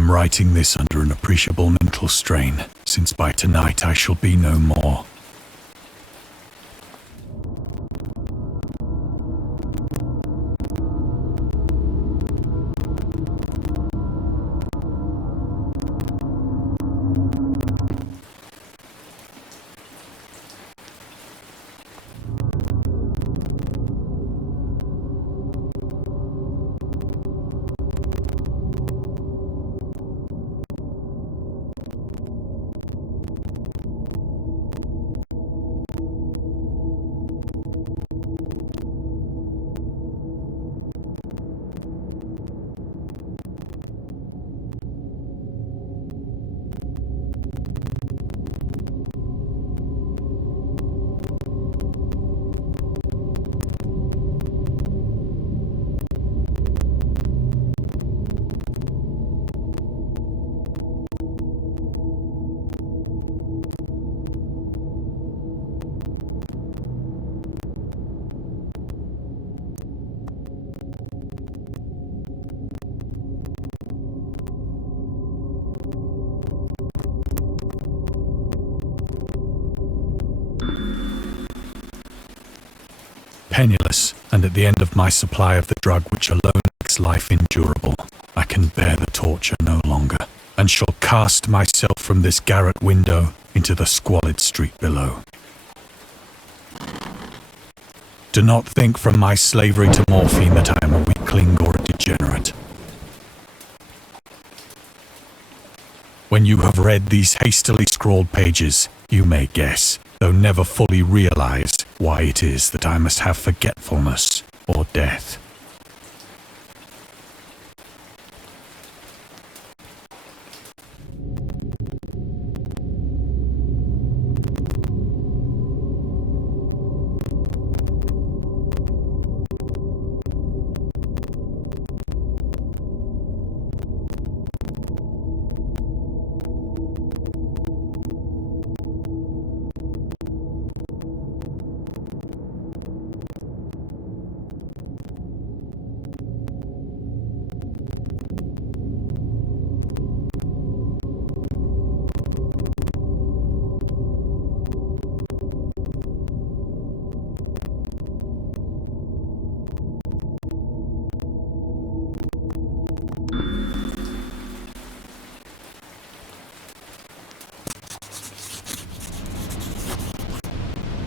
am writing this under an appreciable mental strain, since by tonight I shall be no more. Penniless, and at the end of my supply of the drug which alone makes life endurable, I can bear the torture no longer, and shall cast myself from this garret window into the squalid street below. Do not think from my slavery to morphine that I am a weakling or a degenerate. When you have read these hastily scrawled pages, you may guess, though never fully realize, why it is that I must have forgetfulness or death.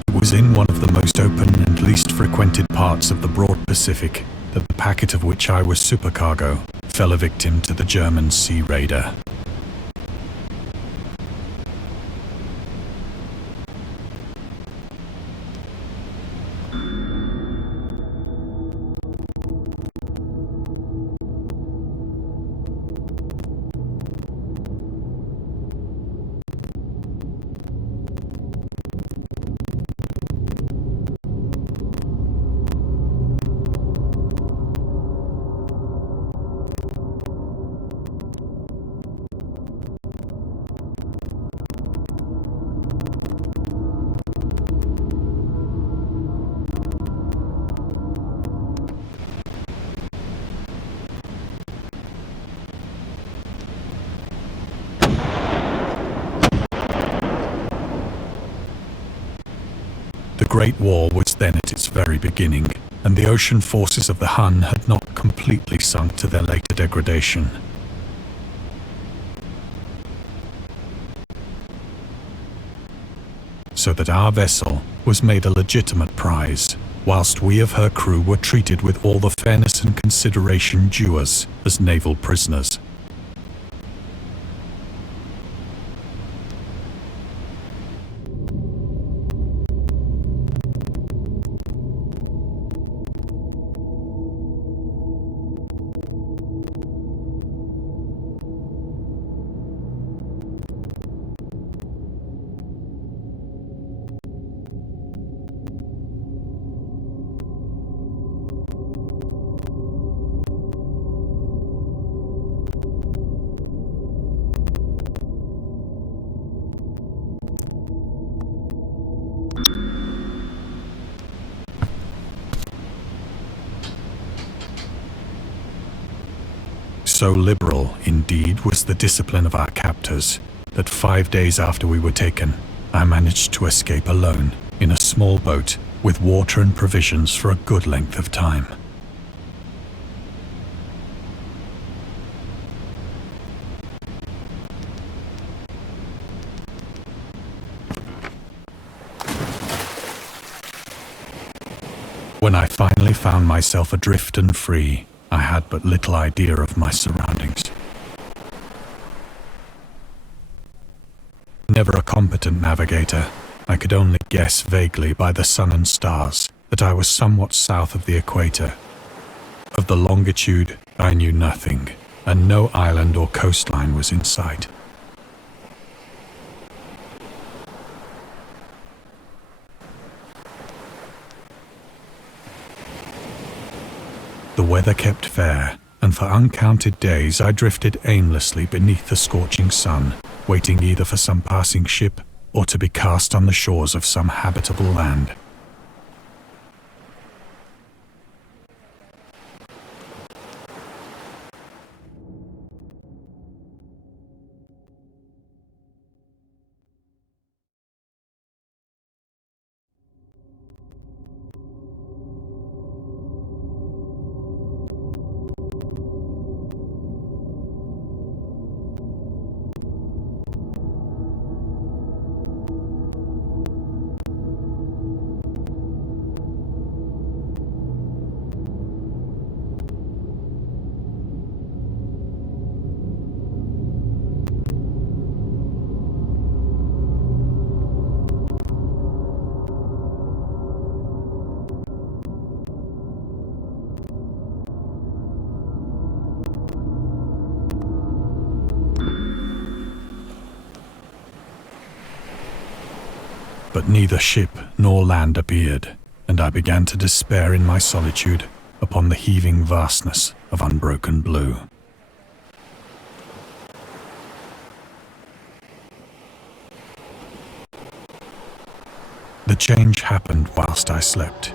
It was in one of the most open and least frequented parts of the broad Pacific that the packet of which I was supercargo fell a victim to the German sea raider. The Great War was then at its very beginning, and the ocean forces of the Hun had not completely sunk to their later degradation. So that our vessel was made a legitimate prize, whilst we of her crew were treated with all the fairness and consideration due us as naval prisoners. So liberal, indeed, was the discipline of our captors, that 5 days after we were taken, I managed to escape alone, in a small boat, with water and provisions for a good length of time. When I finally found myself adrift and free, I had but little idea of my surroundings. Never a competent navigator, I could only guess vaguely by the sun and stars that I was somewhat south of the equator. Of the longitude, I knew nothing, and no island or coastline was in sight. The weather kept fair, and for uncounted days I drifted aimlessly beneath the scorching sun, waiting either for some passing ship or to be cast on the shores of some habitable land. But neither ship nor land appeared, and I began to despair in my solitude upon the heaving vastness of unbroken blue. The change happened whilst I slept.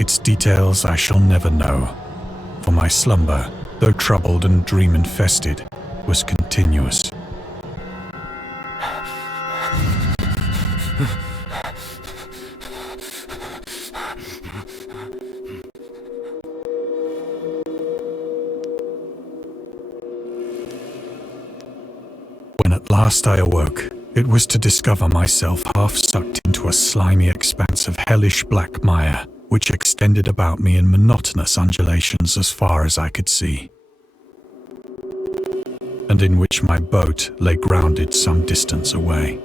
Its details I shall never know, for my slumber, though troubled and dream-infested, was continuous. When at last I awoke, it was to discover myself half sucked into a slimy expanse of hellish black mire, which extended about me in monotonous undulations as far as I could see, and in which my boat lay grounded some distance away.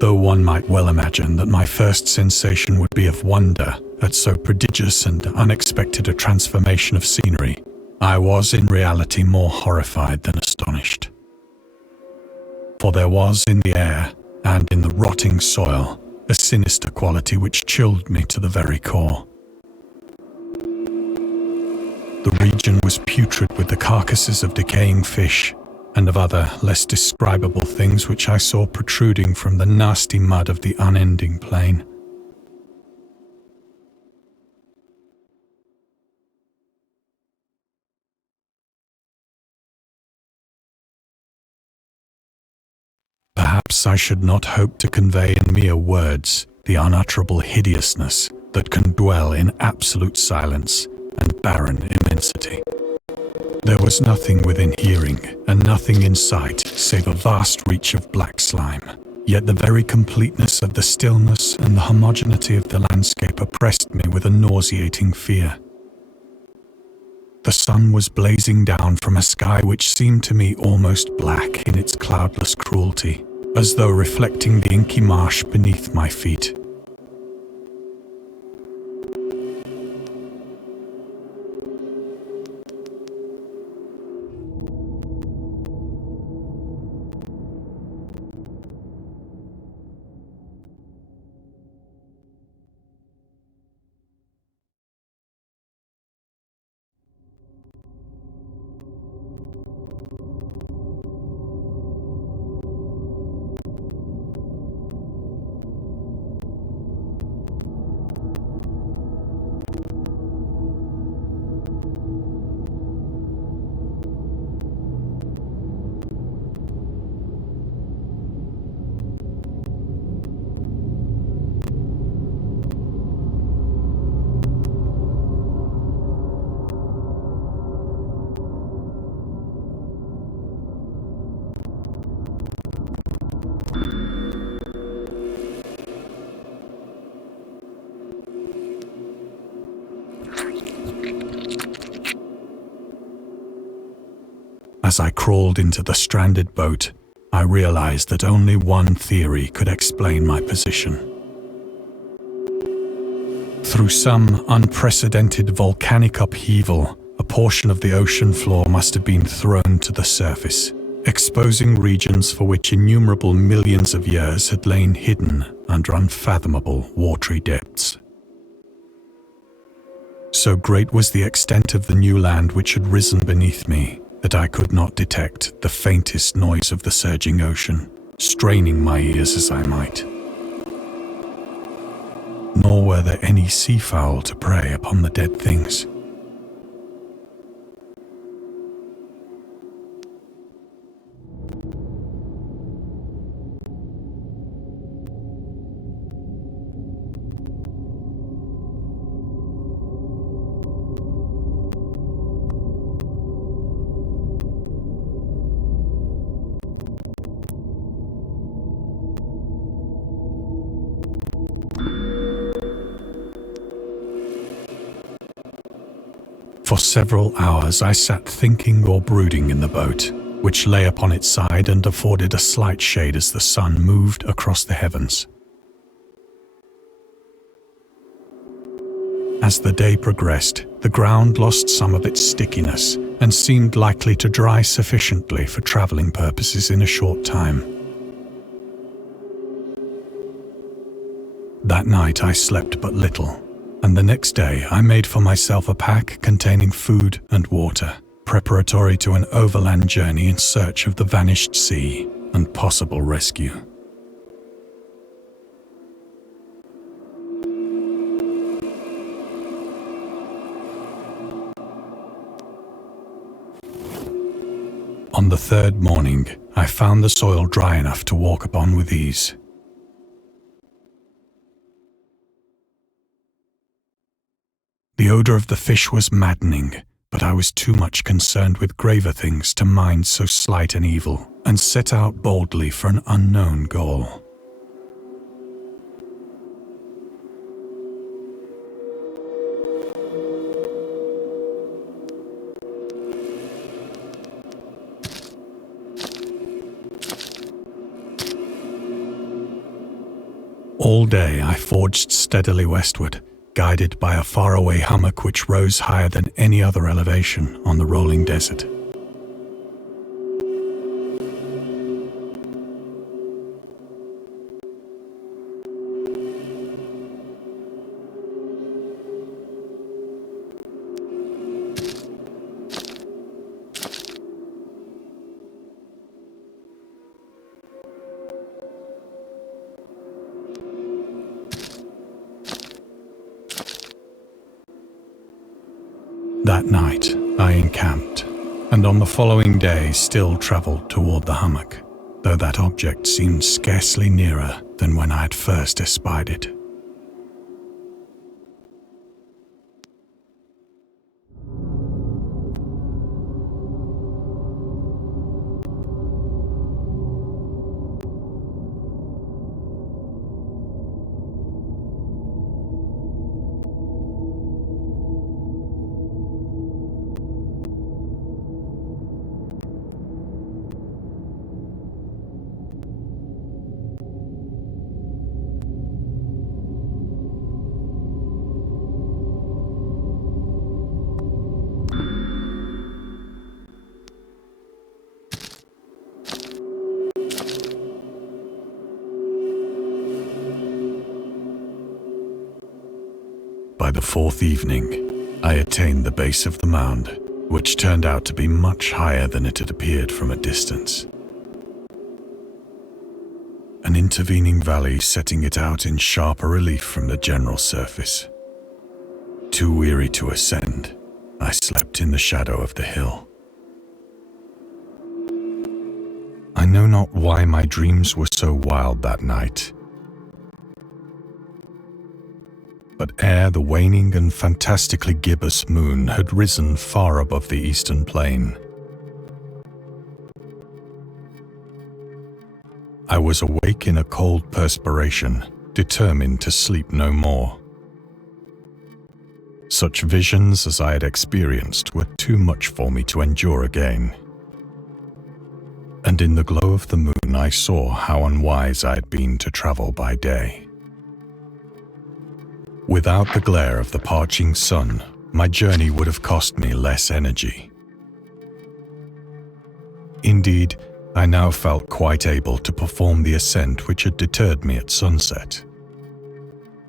Though one might well imagine that my first sensation would be of wonder at so prodigious and unexpected a transformation of scenery, I was in reality more horrified than astonished. For there was in the air and in the rotting soil a sinister quality which chilled me to the very core. The region was putrid with the carcasses of decaying fish and of other less describable things which I saw protruding from the nasty mud of the unending plain. Perhaps I should not hope to convey in mere words the unutterable hideousness that can dwell in absolute silence and barren immensity. There was nothing within hearing and nothing in sight save a vast reach of black slime, yet the very completeness of the stillness and the homogeneity of the landscape oppressed me with a nauseating fear. The sun was blazing down from a sky which seemed to me almost black in its cloudless cruelty, as though reflecting the inky marsh beneath my feet. As I crawled into the stranded boat, I realized that only one theory could explain my position. Through some unprecedented volcanic upheaval, a portion of the ocean floor must have been thrown to the surface, exposing regions for which innumerable millions of years had lain hidden under unfathomable watery depths. So great was the extent of the new land which had risen beneath me that I could not detect the faintest noise of the surging ocean, straining my ears as I might. Nor were there any seafowl to prey upon the dead things. For several hours I sat thinking or brooding in the boat, which lay upon its side and afforded a slight shade as the sun moved across the heavens. As the day progressed, the ground lost some of its stickiness and seemed likely to dry sufficiently for traveling purposes in a short time. That night I slept but little, and the next day I made for myself a pack containing food and water, preparatory to an overland journey in search of the vanished sea and possible rescue. On the third morning, I found the soil dry enough to walk upon with ease. The odor of the fish was maddening, but I was too much concerned with graver things to mind so slight an evil, and set out boldly for an unknown goal. All day I forged steadily westward, guided by a faraway hummock which rose higher than any other elevation on the rolling desert. That night, I encamped, and on the following day still travelled toward the hummock, though that object seemed scarcely nearer than when I had first espied it. By the fourth evening, I attained the base of the mound, which turned out to be much higher than it had appeared from a distance. An intervening valley setting it out in sharper relief from the general surface. Too weary to ascend, I slept in the shadow of the hill. I know not why my dreams were so wild that night. But ere the waning and fantastically gibbous moon had risen far above the eastern plain, I was awake in a cold perspiration, determined to sleep no more. Such visions as I had experienced were too much for me to endure again, and in the glow of the moon I saw how unwise I had been to travel by day. Without the glare of the parching sun, my journey would have cost me less energy. Indeed, I now felt quite able to perform the ascent which had deterred me at sunset.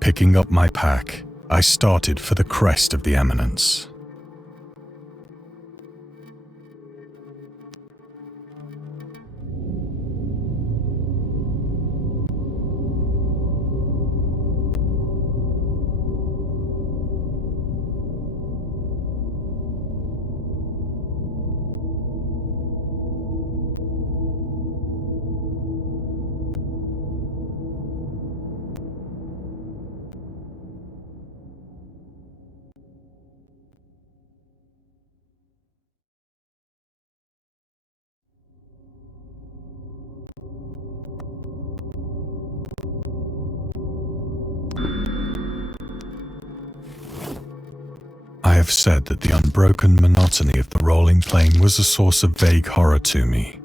Picking up my pack, I started for the crest of the eminence. I have said that the unbroken monotony of the rolling plain was a source of vague horror to me.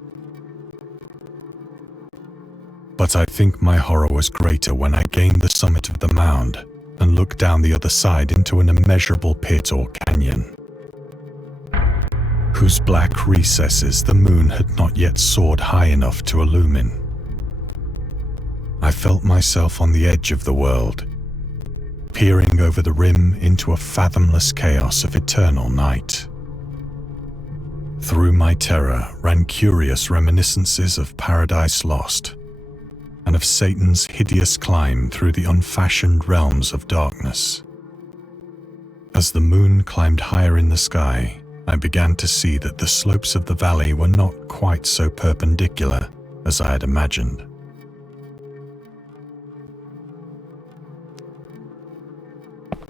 But I think my horror was greater when I gained the summit of the mound and looked down the other side into an immeasurable pit or canyon, whose black recesses the moon had not yet soared high enough to illumine. I felt myself on the edge of the world, peering over the rim into a fathomless chaos of eternal night. Through my terror ran curious reminiscences of Paradise Lost, and of Satan's hideous climb through the unfashioned realms of darkness. As the moon climbed higher in the sky, I began to see that the slopes of the valley were not quite so perpendicular as I had imagined.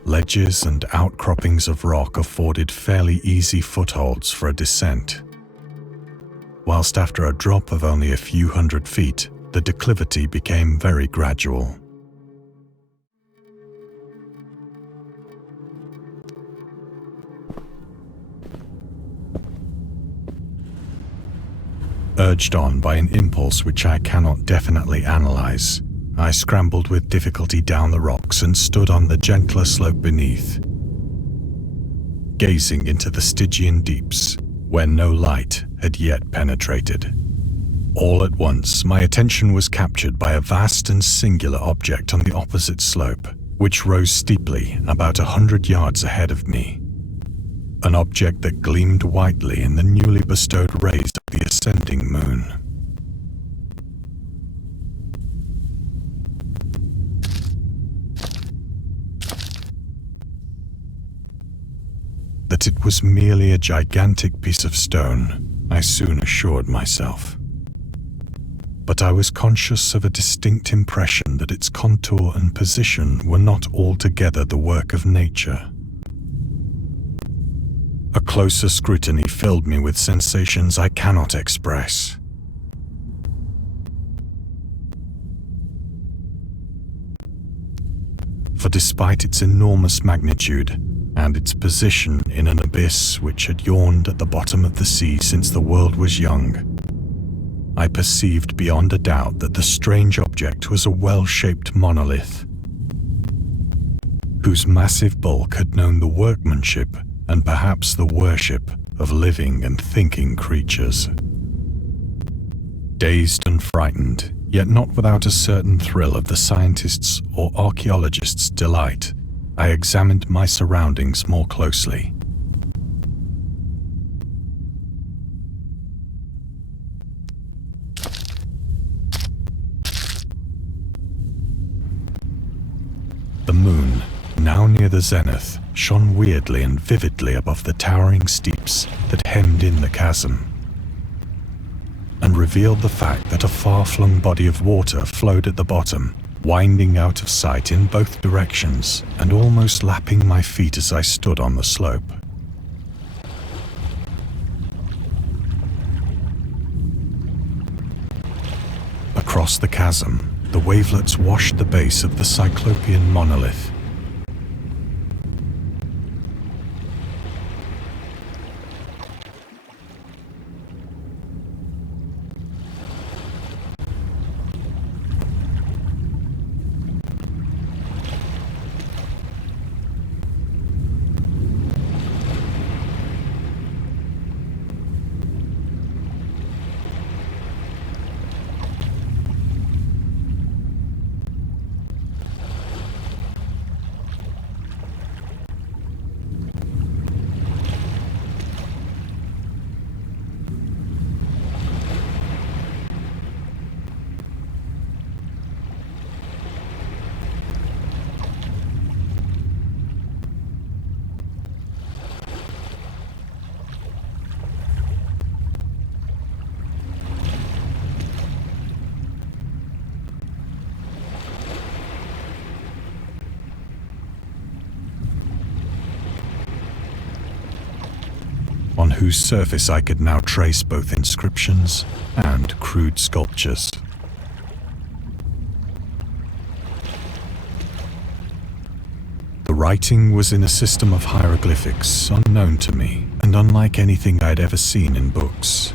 Ledges and outcroppings of rock afforded fairly easy footholds for a descent, whilst after a drop of only a few hundred feet, the declivity became very gradual. Urged on by an impulse which I cannot definitely analyze, I scrambled with difficulty down the rocks and stood on the gentler slope beneath, gazing into the Stygian deeps, where no light had yet penetrated. All at once, my attention was captured by a vast and singular object on the opposite slope, which rose steeply about 100 yards ahead of me. An object that gleamed whitely in the newly bestowed rays of the ascending moon. That it was merely a gigantic piece of stone, I soon assured myself. But I was conscious of a distinct impression that its contour and position were not altogether the work of nature. A closer scrutiny filled me with sensations I cannot express. For despite its enormous magnitude, and its position in an abyss which had yawned at the bottom of the sea since the world was young, I perceived beyond a doubt that the strange object was a well-shaped monolith, whose massive bulk had known the workmanship and perhaps the worship of living and thinking creatures. Dazed and frightened, yet not without a certain thrill of the scientist's or archaeologist's delight, I examined my surroundings more closely. The moon, now near the zenith, shone weirdly and vividly above the towering steeps that hemmed in the chasm, and revealed the fact that a far-flung body of water flowed at the bottom, winding out of sight in both directions and almost lapping my feet as I stood on the slope. Across the chasm, the wavelets washed the base of the Cyclopean monolith. on whose surface I could now trace both inscriptions and crude sculptures. The writing was in a system of hieroglyphics unknown to me and unlike anything I had ever seen in books,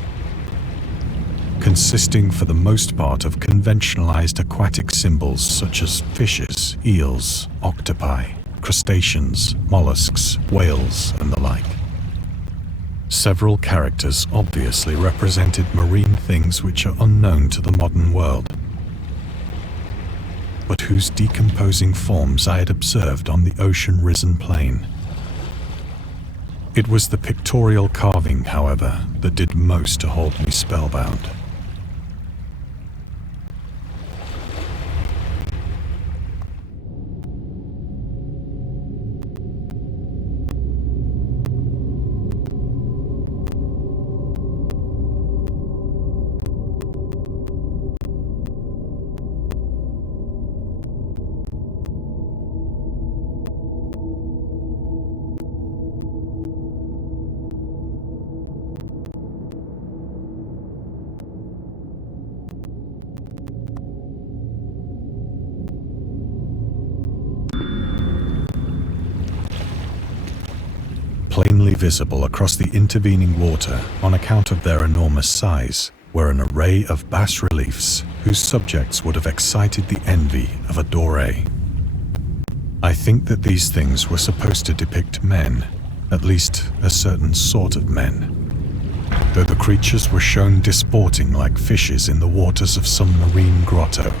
consisting for the most part of conventionalized aquatic symbols such as fishes, eels, octopi, crustaceans, mollusks, whales, and the like. Several characters obviously represented marine things which are unknown to the modern world, but whose decomposing forms I had observed on the ocean-risen plain. It was the pictorial carving, however, that did most to hold me spellbound. Plainly visible across the intervening water on account of their enormous size were an array of bas-reliefs whose subjects would have excited the envy of a Doré. I think that these things were supposed to depict men, at least a certain sort of men, though the creatures were shown disporting like fishes in the waters of some marine grotto,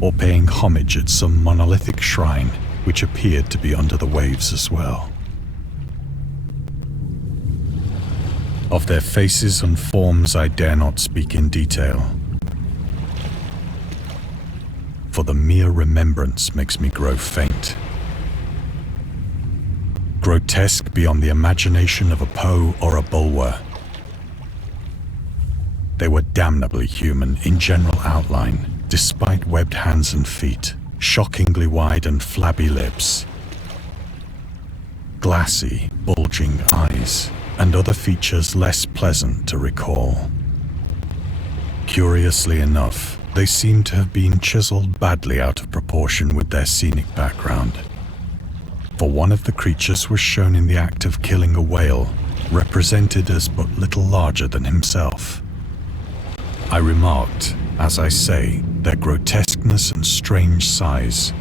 or paying homage at some monolithic shrine which appeared to be under the waves as well. Of their faces and forms I dare not speak in detail, for the mere remembrance makes me grow faint. Grotesque beyond the imagination of a Poe or a Bulwer, they were damnably human in general outline, despite webbed hands and feet, shockingly wide and flabby lips, glassy, bulging eyes, and other features less pleasant to recall. Curiously enough, they seem to have been chiseled badly out of proportion with their scenic background, for one of the creatures was shown in the act of killing a whale, represented as but little larger than himself. I remarked, as I say, their grotesqueness and strange size,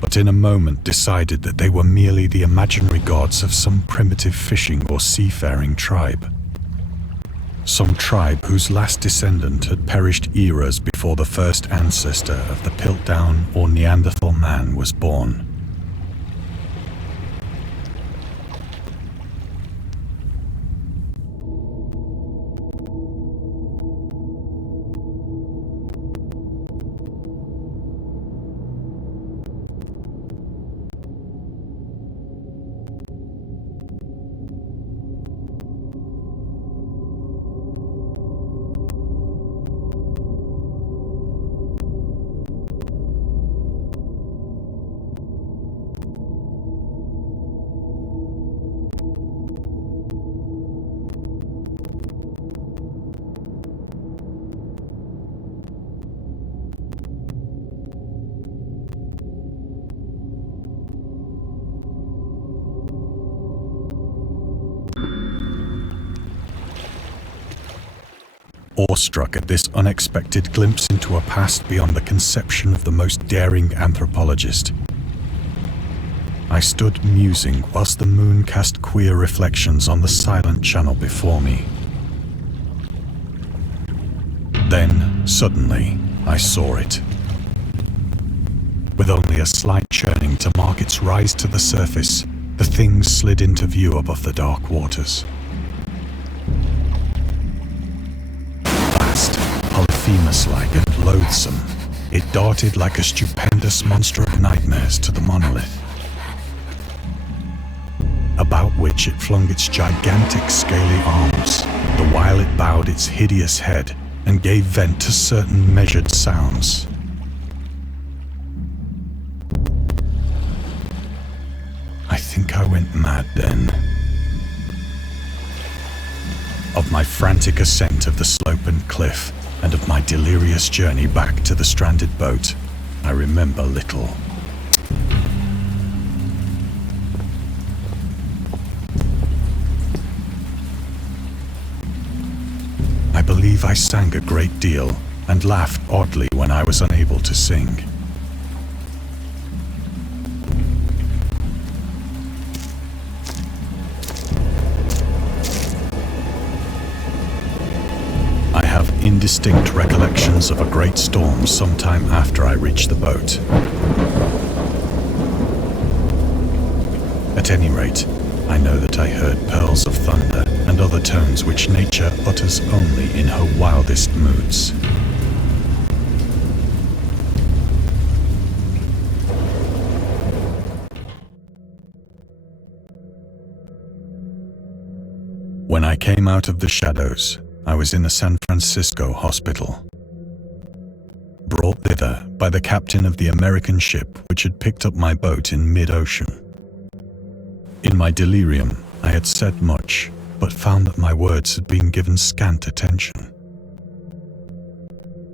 but in a moment decided that they were merely the imaginary gods of some primitive fishing or seafaring tribe. Some tribe whose last descendant had perished eras before the first ancestor of the Piltdown or Neanderthal man was born. Awestruck at this unexpected glimpse into a past beyond the conception of the most daring anthropologist, I stood musing whilst the moon cast queer reflections on the silent channel before me. Then, suddenly, I saw it. With only a slight churning to mark its rise to the surface, the thing slid into view above the dark waters. Polyphemus-like and loathsome, it darted like a stupendous monster of nightmares to the monolith, about which it flung its gigantic scaly arms, the while it bowed its hideous head and gave vent to certain measured sounds. I think I went mad then. Of my frantic ascent of the slope and cliff, and of my delirious journey back to the stranded boat, I remember little. I believe I sang a great deal and laughed oddly when I was unable to sing. I have indistinct recollections of a great storm sometime after I reached the boat. At any rate, I know that I heard pearls of thunder and other tones which nature utters only in her wildest moods. When I came out of the shadows, I was in a San Francisco hospital, brought thither by the captain of the American ship which had picked up my boat in mid-ocean. In my delirium, I had said much, but found that my words had been given scant attention.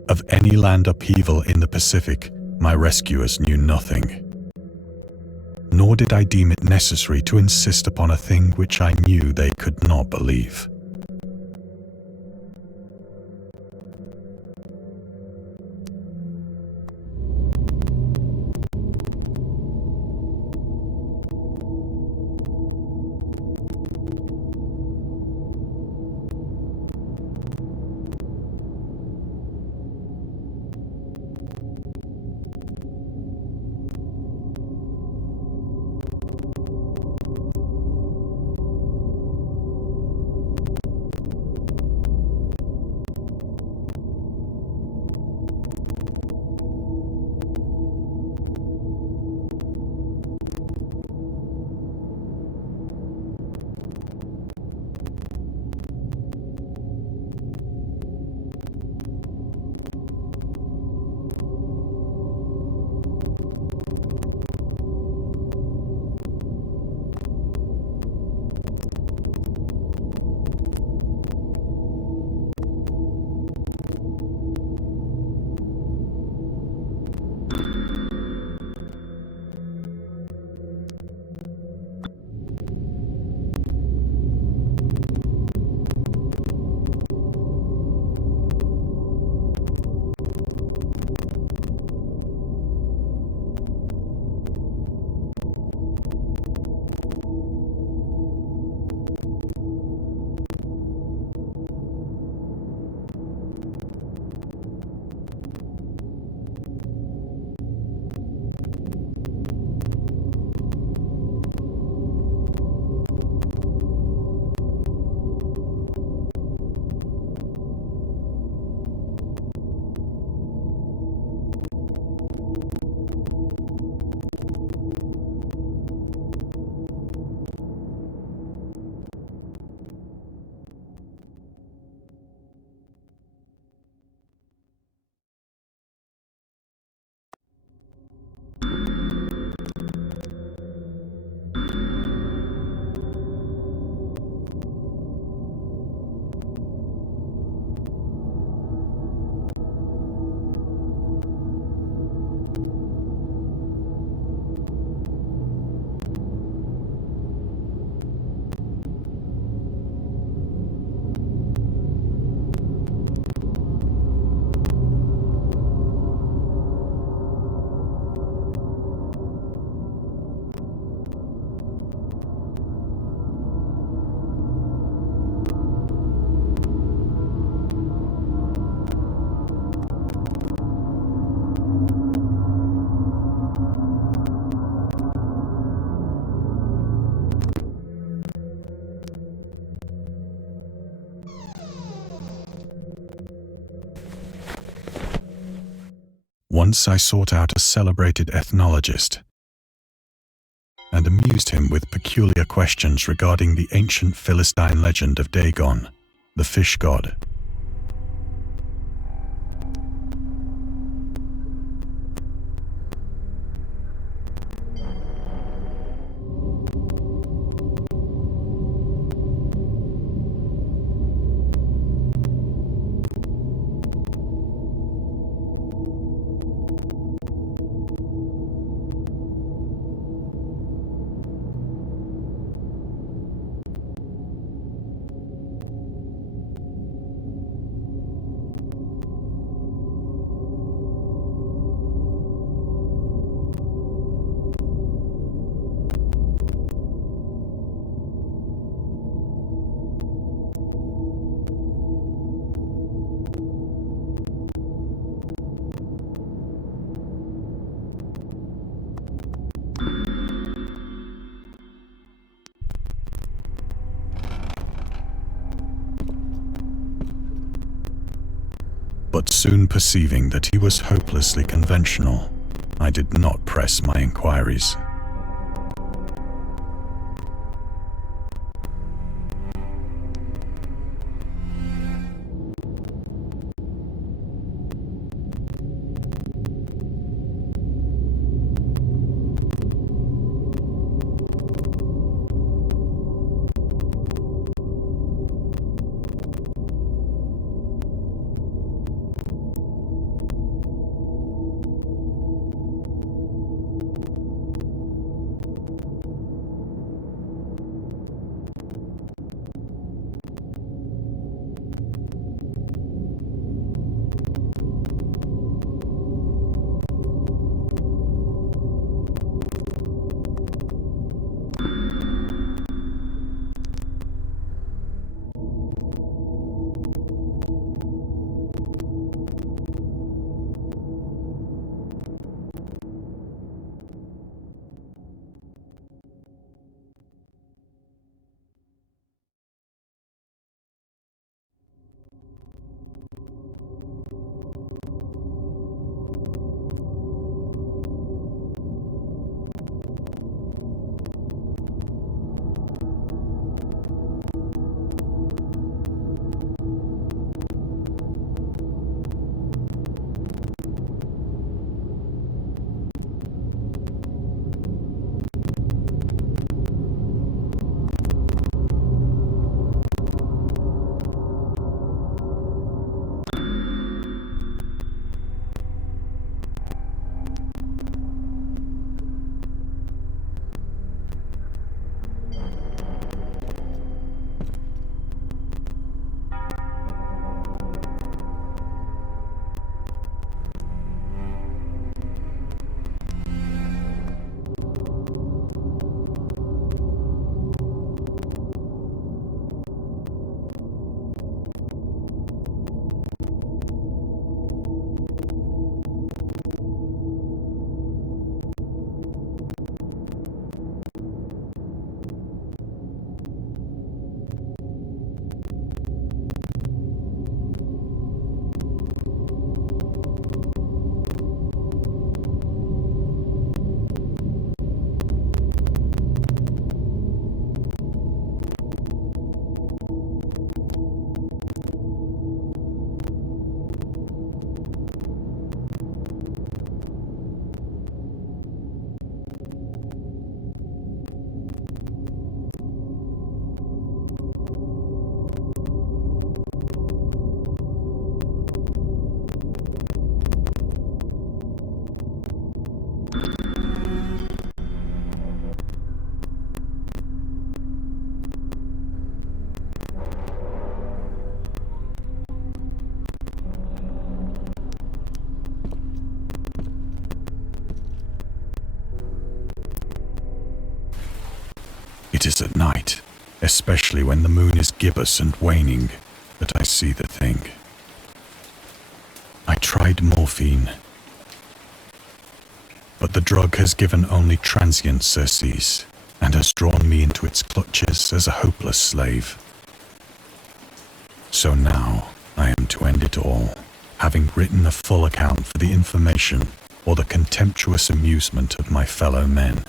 Of any land upheaval in the Pacific, my rescuers knew nothing. Nor did I deem it necessary to insist upon a thing which I knew they could not believe. Once I sought out a celebrated ethnologist and amused him with peculiar questions regarding the ancient Philistine legend of Dagon, the fish god. soon perceiving that he was hopelessly conventional, I did not press my inquiries. It is at night, especially when the moon is gibbous and waning, that I see the thing. I tried morphine, but the drug has given only transient surcease and has drawn me into its clutches as a hopeless slave. So now I am to end it all, having written a full account for the information or the contemptuous amusement of my fellow men.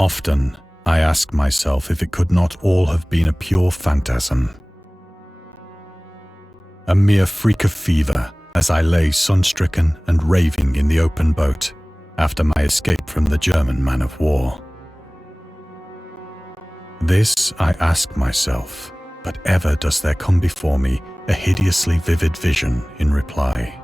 Often, I ask myself if it could not all have been a pure phantasm. A mere freak of fever as I lay sun-stricken and raving in the open boat after my escape from the German man of war. This I ask myself, but ever does there come before me a hideously vivid vision in reply.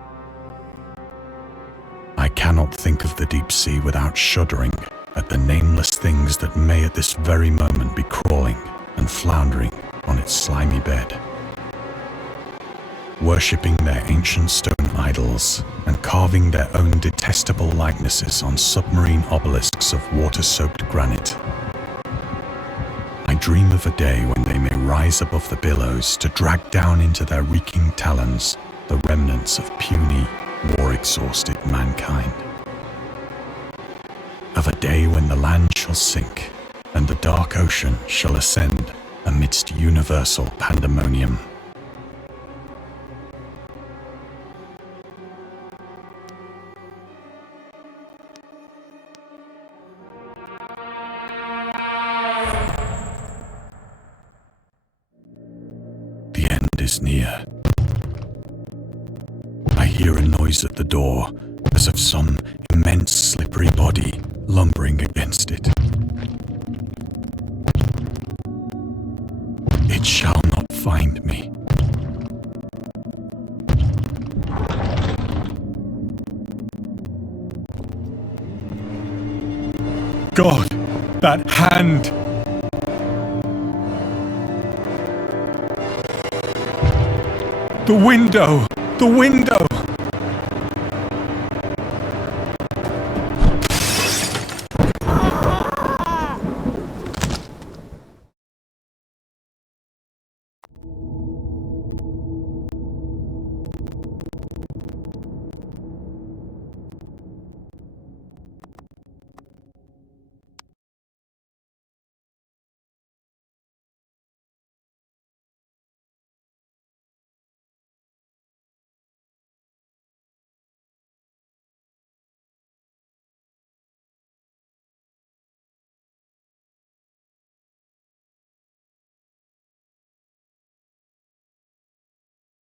I cannot think of the deep sea without shuddering at the nameless things that may at this very moment be crawling and floundering on its slimy bed, worshipping their ancient stone idols and carving their own detestable likenesses on submarine obelisks of water-soaked granite. I dream of a day when they may rise above the billows to drag down into their reeking talons the remnants of puny, war-exhausted mankind. Of a day when the land shall sink and the dark ocean shall ascend amidst universal pandemonium. The end is near. I hear a noise at the door, as of some immense slippery body lumbering against it. It shall not find me. God, that hand! The window! The window!